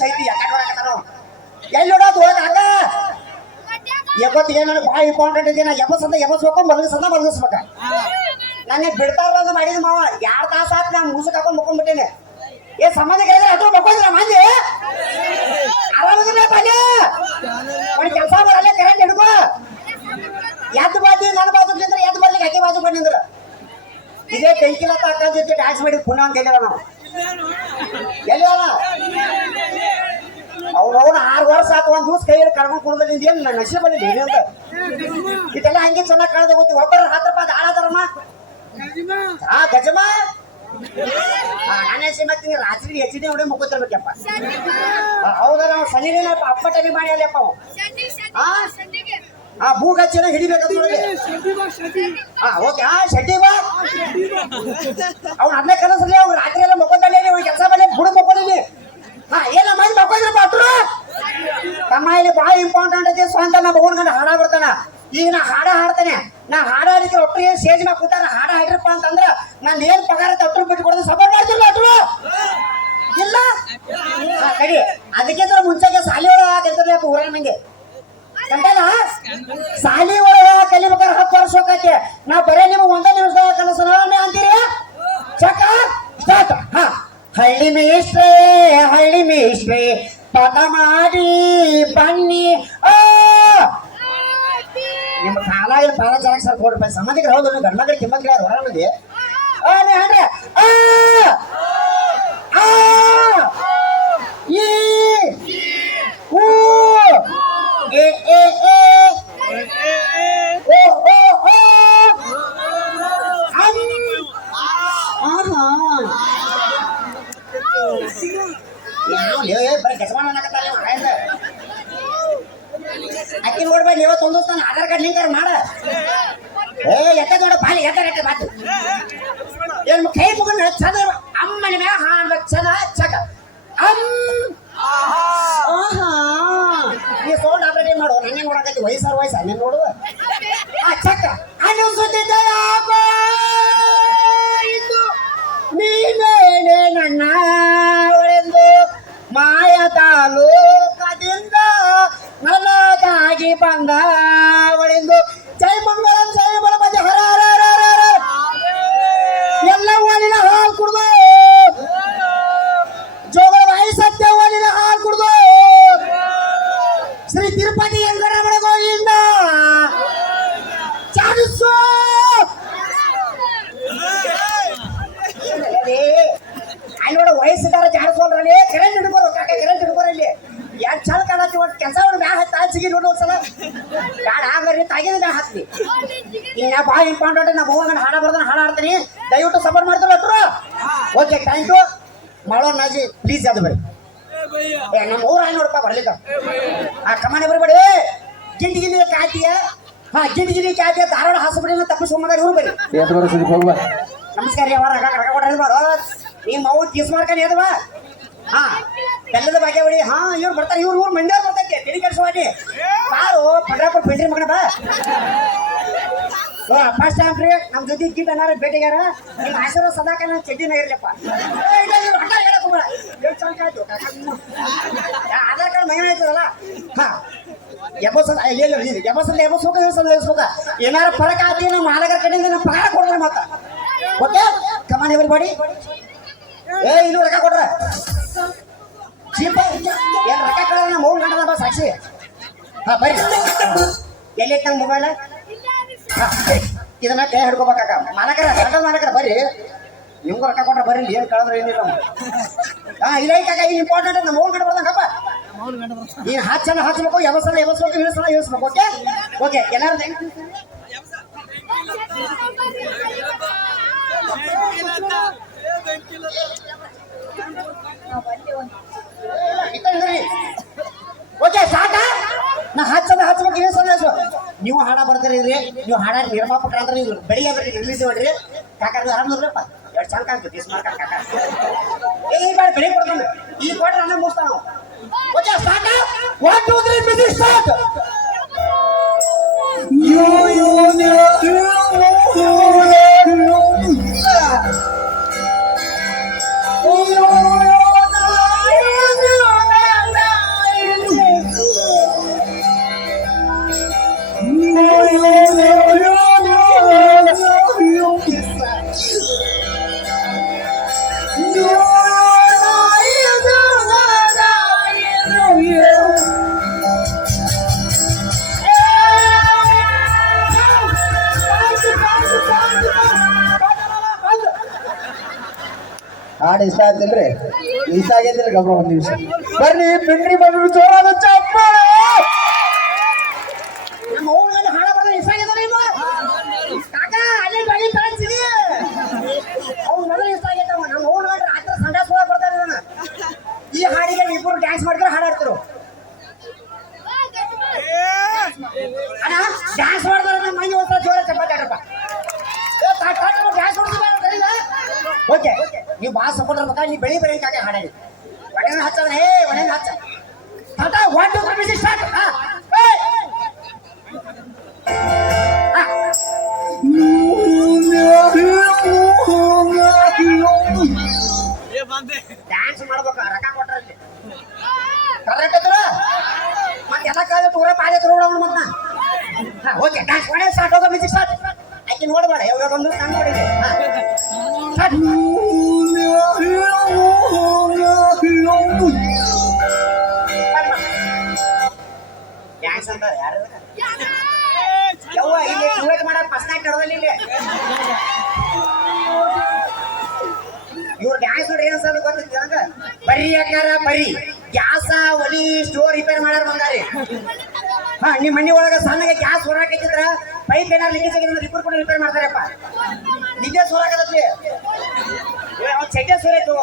ವಯಸ್ಸು ಐತಿ ಯಾಕೆ ನೋಡಕತ್ತಾರ ಎಲ್ಲಿ ನೋಡೋದು ಹೋಗ ಹಂಗ ಎಪ್ಪತ್ತಿಗೆ ನನಗೆ ಭಾಳ ಇಂಪಾರ್ಟೆಂಟ್ ಇದೆ ನಾ ಎಪ್ಪತ್ತು ಸತ ಎಪ್ಪಸ್ಬೇಕು ಮಲಗಿಸಂತ ಮಲಗಿಸ್ಬೇಕ ನನಗೆ ಬಿಡ್ತಾರ ಮಾಡಿದ ಮಾವ? ಎರಡು ತಾಸು ಆತ್ ನಾನು ಮುಸುಕ್ ಹಾಕೊಂಡು ಮಕ್ಕೊಂಡ್ಬಿಟ್ಟೇನೆ ಏ ಸಮಾಜ ಕೇಳಿದ್ರೆ ಅದು ಮಕ್ಕೊಂಡ್ರ ಮಂದಿ? ಆರಾಮದಿಲ್ಲ ಪಲ್ಯ ಒಂದು ಕೆಲಸ ಮಾಡಲ್ಲ ಕರೆಂಟ್ ಹಿಡ್ಕೋ. ಎದ್ದು ಬಾಜು ನನ್ನ ಬಾಜು ನಿಂದ್ರೆ ಎದ್ದು ಬರ್ಲಿಕ್ಕೆ ಆಕೆ ಬಾಜು ಬಂದಿದ್ರ ಇದೇ ಬೆಂಕಿಲತ್ತ ಅಕ್ಕ ಜೊತೆ ಡ್ಯಾನ್ಸ್ ಮಾಡಿ ಪುನಃ ಅಂತ ಹೇಳಿದ ನಾವು ಎಲ್ಲಿ ಅವ್ನು ಅವ್ನು ಆರು ವರ್ಷ ಆತು, ಒಂದ್ ದಿವಸ ಕೈಯಲ್ಲಿ ಕರ್ಕೊಂಡು ಕುಡ್ದಲ್ಲಿ ಏನು ನನ್ನ ನಶೀಬ್ ಬಂದಿಲ್ಲ ಏನಂತ ಇದೆಲ್ಲ ಹಂಗೆ ಚೆನ್ನಾಗಿ ಕಳೆದ ಗೊತ್ತಿ. ಒಬ್ಬರ ಹತ್ತು ರೂಪಾಯಿ ಹಾಳಾದಾರಮ್ಮ ಹಾ ಗಜಮ ನಾನೇ ಸಿಮತ್ತೀನಿ ರಾತ್ರಿ ಹೆಚ್ಚಿದೆ ಹೊಡೆ ಮುಕ್ಕೋತಿರ್ಬೇಕಪ್ಪ ಹೌದಾ, ನಾವು ಸನಿನೇ ಅಪ್ಪ ಟನಿ ಮಾಡಿ ಅಲ್ಲಪ್ಪ ಅವ. ಆ? ಭೂ ಹಚ್ಚಿನ ಹಿಡಿಬೇಕಂತ ನೋಡಿ ಹಾ ಓಕೆ ಹಾ ಶೆಟ್ಟಿ ಬಾ. ಅವ್ನು ಅದನ್ನೇ ಕನಸಲ್ಲಿ ಅವ್ನು ರಾತ್ರಿ ಎಲ್ಲ ಅವ್ನು ಕೆಲಸ ಮಾಡಿ ಬುಡ ಮಕ್ಕಳಿಗೆ ಹಾ, ಏನ ಮಾಡಿ ಮಕ್ಕೊಂಡ್ರಿ ಬಾಟ್ರು ತಮ್ಮ ಇಲ್ಲಿ ಬಹಳ ಇಂಪಾರ್ಟೆಂಟ್ ಐತಿ ಸ್ವಂತ ನಮ್ಮ ಮಗನ ಹಾಡ ಬರ್ತಾನ ಈಗ ನಾ ಹಾಡ ಹಾಡ್ತಾನೆ. ನಾ ಹಾಡ ಹಾಡಿದ್ರೆ ಒಟ್ಟಿಗೆ ಸೇಜ್ ಮ್ಯಾಗ ಕೂತಾರ? ಹಾಡ ಹಾಡ್ರಪ್ಪ ಅಂತಂದ್ರ ನಾನು ಏನ್ ಪಗಾರ ತಟ್ಟರು ಬಿಟ್ಟು ಕೊಡೋದು ಸಪೋರ್ಟ್ ಮಾಡ್ತಿರ್ಲ ಅಟ್ರು ಇಲ್ಲ? ಕಡಿ. ಅದಕ್ಕೆ ಮುಂಚೆಗೆ ಸಾಲಿ ಒಳಗ ಕಲ್ತಿರ್ಲಿ ಊರಾಗ ನಂಗೆ. ಕಂಡಲ್ಲ? ಸಾಲಿ ಒಳಗ ಕಲಿಬೇಕಾದ್ರೆ ಹತ್ತು ವರ್ಷ ಹೋಗಕ್ಕೆ ನಾ ಬರೇ ನಿಮ್ಮ ಒಂದೇ ನಿಮಿಷದಾಗ ಕಲಿಸೋಣ ಅಂತೀರಿ? ಚಕ ಸ್ಟಾರ್ಟ್. ಹಾ. ಹಳ್ಳಿ ಮೇಷ್ಟ್ರೆ ಹಳ್ಳಿ ಮೇಷ್ಟ್ರೆ ಪದ ಮಾಡಿ ಬನ್ನಿ. ಆ! ನಿಮ್ಮ ಕಾಲ ಇಲ್ಲಿ ಬಾಳ ಜನ ಸರ್ ಕೊಡ್ರಿ ಸಮಾಜಕ್ಕೆ ಹೌದು ನೀವು ಗಂಡ ಮಕ್ಕಳಿಗೆ ಕಿಮ್ಮತ್ ಕೇಳೋರು ಹೊರ ಮಂದಿ ಆ ಆ! ಈ! ಎ ಎ ಓ ಓ ಓ ಅಂ ಆಹಾ ಯಾವ ಲೇ ಬರೀ ಗಜಮಾನ ಅನ್ನಕತ್ತಾರ ನೀವು ಆಯ್ತು ಅಕ್ಕಿ ನೋಡ್ಬೇಡಿ ಇವತ್ತು ಒಂದು ನಾನು ಆಧಾರ್ ಕಾರ್ಡ್ ಲಿಂಕ್ ಮಾಡ ಏ ಎತ್ತ ನೋಡ, ಬಾಲಿ ಎತ್ತ ಎತ್ತ ಮಾತು ಏನ್ ಕೈ ಮುಗಿದ ಚದ, ಅಮ್ಮನ ಮ್ಯಾಗ ಹಾಡ್ಲ ಚದ, ಚಕ. ಅಮ್. ಆಹಾ. ನೀ ಸೌಂಡ್ ಆಪರೇಟಿಂಗ್ ಮಾಡು, ನನ್ನ ನೋಡಕತ್ತಿ ವಯಸ್ಸಾರ ವಯಸ್ಸ ನೀನ್ ನೋಡು ಆ, ಚಕ. ಅನಿಸುತ್ತಿದ್ದ ಓಣಿನ ಹಾಲು ಕುಡ್ದು. ಜೋಗವಾಯಿ ಸತ್ಯ, ಓಣಿನ ಹಾಲು ಕುಡ್ದು. ಶ್ರೀ ತಿರುಪತಿ ವೆಂಕಟರಮಣ ಗೋವಿಂದ ಚಾಡಿಸು ಅಲ್ಲಿ ನೋಡ ವಯಸ್ಸಿದಾರ ಜಾಡಿಸೋಲ್ರಲ್ಲಿ ಕರೆಂಟ್ ಹಿಡ್ಕೋರು, ಕಾಕ ಕರೆಂಟ್ ಹಿಡ್ಕೋರಲ್ಲಿ ಯಾಕೆ ಚಲ ಕಾಣತ್ತಿ ಒಟ್ಟು ಕೆಲಸ ಮ್ಯಾಗ ಹತ್ತಿ ತಾಸಿಗೆ ನೋಡು ಒಂದ್ಸಲ. ಬ್ಯಾಡ ಆಗ್ರಿ ತಾಗಿದ ಮ್ಯಾಗ ಹತ್ತಿ ಈಗ ನಾ ಭಾಳ ಇಂಪಾರ್ಟೆಂಟ್ ನಮ್ಮ ಹೋಗಂಡ್ ಹಾಡ ಬರ್ದ ಹಾಡ ಆಡ್ತೀನಿ ದಯವಿಟ್ಟು ಸಪೋರ್ಟ್ ಮಾಡ್ತಾರೆ ಹತ್ರ ಓಕೆ ಥ್ಯಾಂಕ್ ಯು ಮಾಡೋ ನಾಜಿ ಪ್ಲೀಸ್ ಅದು ಬರ್ರಿ ಏ ನಮ್ಮ ಊರ ನೋಡಪ್ಪ ಬರ್ಲಿಕ್ಕ. ಆ ಕಮಾನೆ ಬರಬೇಡಿ ಗಿಂಡಿ ಗಿಂಡಿ ಕಾತಿಯ ಹಾ ಗಿಂಡಿ ಗಿಂಡಿ ಕಾಯ್ತಿಯ ಧಾರವಾಡ ಹಾಸ್ಪಿಟಲ್ ತಪ್ಪು ಇವ್ರು ಬರ್ರಿ ನಮಸ್ಕಾರ ರೀ ಅವರ ರೊಕ್ಕ ಕೊಡ್ರಿ ಬಾರೋ ನಿಮ್ಮ ಅವು ತೀಸ್ ಮಾಡ್ಕೊಂಡು ಎದವ ಹಾ ಬೆಲ್ಲದ ಬಾಕಿ ಹೊಡಿ. ಹಾ ಇವ್ರು ಬರ್ತಾರೆ ಇವ್ರು ಊರು ಮಂಡ್ಯ ಬರ್ತೈತೆ ತಿಳಿ ಕೆಲ್ಸವಾಗಿ ಬಾರು ಪಂಡ್ರಾಪುರ ಪಿಂಡ್ರಿ ಮಗನ ಬಾ. ಫಸ್ಟ್ ಟೈಮ್ ರೀ ನಮ್ಮ ಜೊತೆ ಗೀತ ಏನಾರ ಭೇಟಿಗಾರ? ನಿಮ್ಮ ಆಶೀರ್ವಾದ ಸದಾಕ ಚಡ್ಡಿನ ಇರ್ಲಪ್ಪ. ಆಧಾರ್ ಕಾರ್ಡ್ ಮಗನ ಆಯ್ತದಲ್ಲ ಹಾ. ಏನಾರ ಫರಕ್ ಆತಿ, ನಮ್ಮ ಮಾಲಕರ ಕಡೆಯಿಂದ ನಮ್ಮ ಪಗಾರ ಕೊಡ್ರಿ ಮತ್ತ. ಓಕೆ? ಕಮಾನ್ ಎವ್ರಿಬಡಿ ಏ ಇನ್ನು ರೊಕ್ಕ ಕೊಡ್ರ ಚೀಪ ಏನ್ ರೊಕ್ಕ ಕಳ್ರ ನಮ್ಮ ಮೂರು ಗಂಟೆ ಸಾಕ್ಷಿ. ಹಾ, ಬರ್ರಿ. ಎಲ್ಲಿ ಐತೆ ಮೊಬೈಲ್ ಇದನ್ನ ಕೈ ಹಿಡ್ಕೋಬೇಕಾಕ? ಮಾಲಕರ ಸಣ್ಣ ಮಾಲಕರ ಬರ್ರಿ. ನಿಮ್ಗೂ ರೊಕ್ಕ ಕೊಟ್ರೆ ಬರ್ರಿ ಏನ್ ಕಳೆದ್ರೆ ಏನಿಲ್ಲ ಹಾ ಇಲ್ಲ ಕಾಕ ಇದು ಇಂಪಾರ್ಟೆಂಟ್ ನಮ್ಮ ಮೌನ್ ಕಡೆ ಬರ್ದಂಗಪ್ಪ ನೀನು ಹತ್ತು ಸಲ ಹಚ್ಚಬೇಕು ಸಲ ಎಬಸ್ಬೇಕು ಸಲ ಇಳಿಸ್ಬೇಕು ಓಕೆ ಓಕೆ ಎಲ್ಲಾರು ಓಕೆ ಸಾಕ ನಾ ಹಚ್ಚದ ಹಚ್ಬೇಕು ಇಳಿಸೋದ ಇಳಿಸ್ಬೇಕು ನೀವು ಹಾಡ ಬರ್ತೀರಿ ನೀವು ಹಾಡ ನಿರ್ಮಾಪಕರ ಅಂದ್ರೆ ನೀವು ಬೆಳಿಗ್ಗೆ ರಿಲೀಸ್ ಮಾಡ್ರಿ ಆರಾಮ ಆರಾಮದ್ರಪ್ಪ ಎರಡು ಚಂದ ಕಾಣ್ತು ದಿಸ್ ಮಾಡ್ಕ ಕಾಕ. ಬೆಳಿಗ್ಗೆ ಕೊಡ್ತಾನೆ ಈ ಕೊಟ್ರೆ ಅನ್ನ ಮುಗಿಸ್ತಾನ ಓಕೆ ಸಾಕ two three minute start You, you, you, ಹಾಡು ಇಷ್ಟ ಆಯ್ತಿಲ್ರಿ ಇಷ್ಟ ಆಗೈತಿಲ್ರಿ ಗಬ್ರ ಒಂದ್ ನಿಮಿಷ. ಬರ್ರಿ ಪಿಂಡ್ರಿ ಬಂದ್ರು ಜೋರಾದ ಚಪ್ಪಾಳೆ! ಇದನ್ನ ಈ ಹಾಡಿಗೆ ಇಬ್ಬರು ಡ್ಯಾನ್ಸ್ ಮಾಡಿದ್ರೆ ಹಾಡಾಡ್ತಿರು ಅಣ್ಣ ಡ್ಯಾನ್ಸ್ ಮಾಡಿದ್ರೆ ನಮ್ಮ ಮನೆ ಒಂದ್ಸಲ ಜೋರ ಚಪ್ಪಾಳೆ ಆಡ್ರಪ್ಪ ಡ್ಯಾನ್ಸ್ ಓಕೆ ನೀವು ಭಾಳ ಸಪೋರ್ಟ್ ಇರ್ಬೇಕಾ ನೀವು ಬೆಳಿ ಬೆಳಿಕಾಗೆ ಹಾಡಲಿ. ಒಣಗಿನ ಹಚ್ಚದ ಹೇ ಒಣಗಿನ ಹಚ್ಚ. ಟಾಟ ಒನ್ ಟು ತ್ರೀ ಸ್ಟಾರ್ಟ್ ಹಾ. ಡ್ಯಾನ್ಸ್ ಮಾಡ್ಬೇಕು ರಕ ಕೊಟ್ರಲ್ಲಿ. ಕರೆಕ್ಟ್ ಐತ್ರ ಮತ್ತೆ ಎಲ್ಲ ಕಾಲ ಪೂರ ಪಾಲೆ ತರೋಣ ಮತ್ತ ಓಕೆ ಡ್ಯಾನ್ಸ್ ಮಾಡಿ ಸ್ಟಾರ್ಟ್ ಹೋಗೋ ಮ್ಯೂಸಿಕ್ ಸ್ಟಾರ್ಟ್ ಆಕೆ ನೋಡಬೇಡ. ಯಾವಾಗ ಒಂದು ನಾನು ನೋಡಿದೆ ಸ್ಟಾರ್ಟ್ ಇವ್ರು ಡ್ಯಾನ್ಸ್ ನೋಡಿ ಏನ್ ಅನ್ಸೋದು ಗೊತ್ತೈತಿ ನನಗ? ಬರ್ರಿ ಅಕ್ಕಾರ ಬರ್ರಿ ಗ್ಯಾಸ ಒಲಿ ಸ್ಟೋರ್ ರಿಪೇರ್ ಮಾಡ್ಯಾರ ಬಂದಾರಿ ಹಾ ನಿಮ್ ಮನೆ ಒಳಗ ಸಣ್ಣಗೆ ಗ್ಯಾಸ್ ಹೊರಾಕಿದ್ರ ಪೈಪ್ ಏನಾರು ಲೀಕೇಜ್ ಆಗಿದ್ರೆ ರಿಪೇರ್ ಕೂಡ ರಿಪೇರ್ ಮಾಡ್ತಾರಪ್ಪ. ನಿಜ ಅವ್ನು ಚಡ್ಡೆ ಸೋರಾಯ್ತು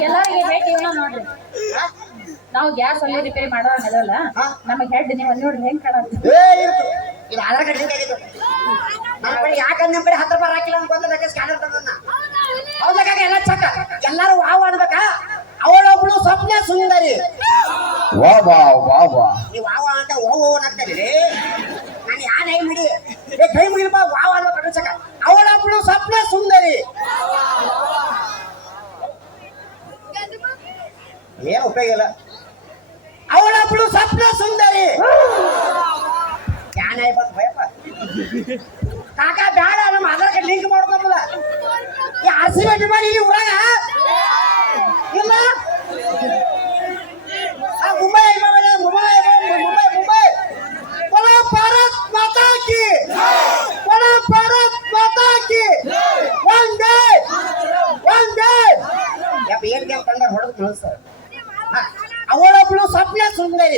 ಎಲ್ಲರಿಗೆ ಭೇಟಿ ಇವನ ನೋಡ್ರಿ. ನಾವು ಗ್ಯಾಸ್ ಅಲ್ಲಿ ರಿಪೇರಿ ಮಾಡೋಣ ಅದಲ್ಲ ನಮಗೆ ಹೆಡ್ ನೀವು ನೋಡಿ ನೋಡ್ರಿ ಹೆಂಗ್ ಕಾಣತ್ತೆ. ಇದು ಆಧಾರ್ ಕಾರ್ಡ್ ಲಿಂಕ್ ಆಗಿತ್ತು ನಮ್ಮ ಕಡೆ ಯಾಕಂದ್ರೆ ನಿಮ್ಮ ಕಡೆ ಹತ್ತು ರೂಪಾಯಿ ಹಾಕಿಲ್ಲ ಅಂತ ಗೊತ್ತದ ಸ್ಕ್ಯಾನರ್ ತಂದನ್ನ ಹೌದಕ್ಕಾಗ ಎಲ್ಲ ಚಕ್ಕ ಎಲ್ಲಾರು ವಾವ್ ಅನ್ಬೇಕಾ? ಅವಳೊಬ್ಳು ಸ್ವಪ್ನ ಸುಂದರಿ. ವಾ ವಾ ವಾ ವಾ. ನೀವು ವಾವ ಅಂತ ಓ ಓ ಅನ್ನಕ್ತಾರೆ ನಾನು ಯಾರ ಕೈ ಮುಡಿ? ಏ ಕೈ ಮುಗಿಲಪ್ಪ ವಾವ ಅನ್ನೋ ಕಟ್ಟು ಚಕ್ಕ ಅವಳೊಬ್ಳು ಸ್ವಪ್ನ ಸುಂದರಿ. ಏನು ಉಪಯೋಗ ಇಲ್ಲ. ಅವಳೊಬ್ಳು ಸ್ವಪ್ನ ಸುಂದರಿ. ನ್ಯಾಯ ಭಯಪ್ಪ ಕಾಕ ಬೇಡ, ನಮ್ಮ ಆಧಾರ್ ಕಾರ್ಡ್ ಲಿಂಕ್ ಮಾಡ್ಕೊಂಬಲ್ಲ. ಈ ಆರ್ ಸಿ ಬಿ ಅಭಿಮಾನಿ ಇಲ್ಲಿ ಆ ಇಲ್ಲ? ಮುಂಬೈ ಮುಂಬೈ ಮುಂಬೈ ಮುಂಬೈ. ಕೊಲ ಭಾರತ್ ಮಾತಾ ಕೊಲ ಭಾರತ್ ಮಾತಾ ಕಿ ಒನ್ ಯಪ್ಪ, ಏನ್ ಗೇಮ್ ತಂಡ ಹೊಡೆದು ಕಳಿಸ್ತಾರೆ. ಅವಳೊಬ್ಳು ಸ್ವಪ್ನ ಸುಮ್ಮನೆ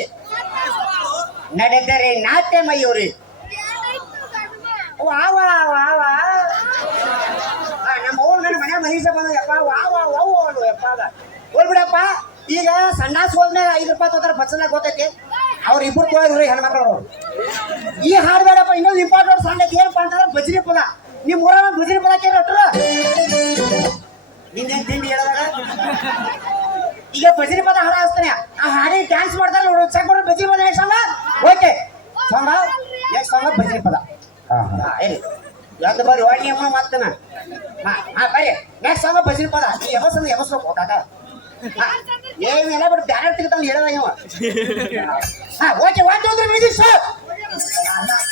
ನಡೆದರೆ ನಾಟ್ಯ ಮಯೂರಿ. ವಾ ವಾ ವಾ ನಮ್ಮ ನನ್ನ ಬಂದಪ್ಪ ವಾ ವಾ ಯಪ್ಪ ಹೋಗ್ಬಿಡಪ್ಪ. ಈಗ ಸಣ್ಣಾಸ್ ಹೋದ್ಮೇಲೆ ಐದು ರೂಪಾಯಿ ತೊಗೊಂಡ್ರೆ ಬಸ್ಸನ್ನ ಗೊತ್ತೈತಿ. ಅವ್ರ ಇಬ್ಬರು ತೊಗೊಂಡ್ರಿ ಹೆಣ್ಮಕ್ಳು ಈ ಹಾಡು ಬೇಡಪ್ಪ, ಇನ್ನೊಂದು ಇಂಪಾರ್ಟೆಂಟ್ ಸಾಂಗ್ ಐತಿ. ಏನಪ್ಪ ಅಂತಂದ್ರೆ ಬಜ್ರಿ ಪದ ನಿಮ್ ಊರ ಬಜ್ರಿ ಪದ ಕೇಳಿ ನಿನ್ನೇನ್ ತಿಂಡಿ ಹೇಳಿದಾಗ? ಈಗ ಬಜ್ರಿ ಪದ ಹಾಡ ಹಾಸ್ತಾನೆ ಆ ಹಾಡಿ ಡ್ಯಾನ್ಸ್ ಮಾಡ್ತಾರೆ ನೋಡು. ಬಜ್ರಿ ಪದ ಸಾಂಗ ಓಕೆ ಸಾಂಗ ನೆಕ್ಸ್ಟ್ ಸಂಗ ಬಜ್ರಿ ಪದ. ಹಾ ಹಾಂ. ಹಾ ಯಾವ್ದು ಬರ್ರಿ ವಾಣಿ ಅಮ್ಮ ಮಾತನ ಹಾ ಹಾ ನೆಕ್ಸ್ಟ್ ಸಂಗ ಬಜ್ರಿ ಪದ. ಈ ಎಬಸ್ ಎಬಸ್ಬೇಕು ಕಾಕ ಏನಿಲ್ಲ ಬಟ್ ಬಿಟ್ಟು ಬ್ಯಾರೆ ಹೇಳದ ಇವ? ಹಾ ಓಕೆ ವಾಟ್ ಮ್ಯೂಸಿಕ್ ಸರ್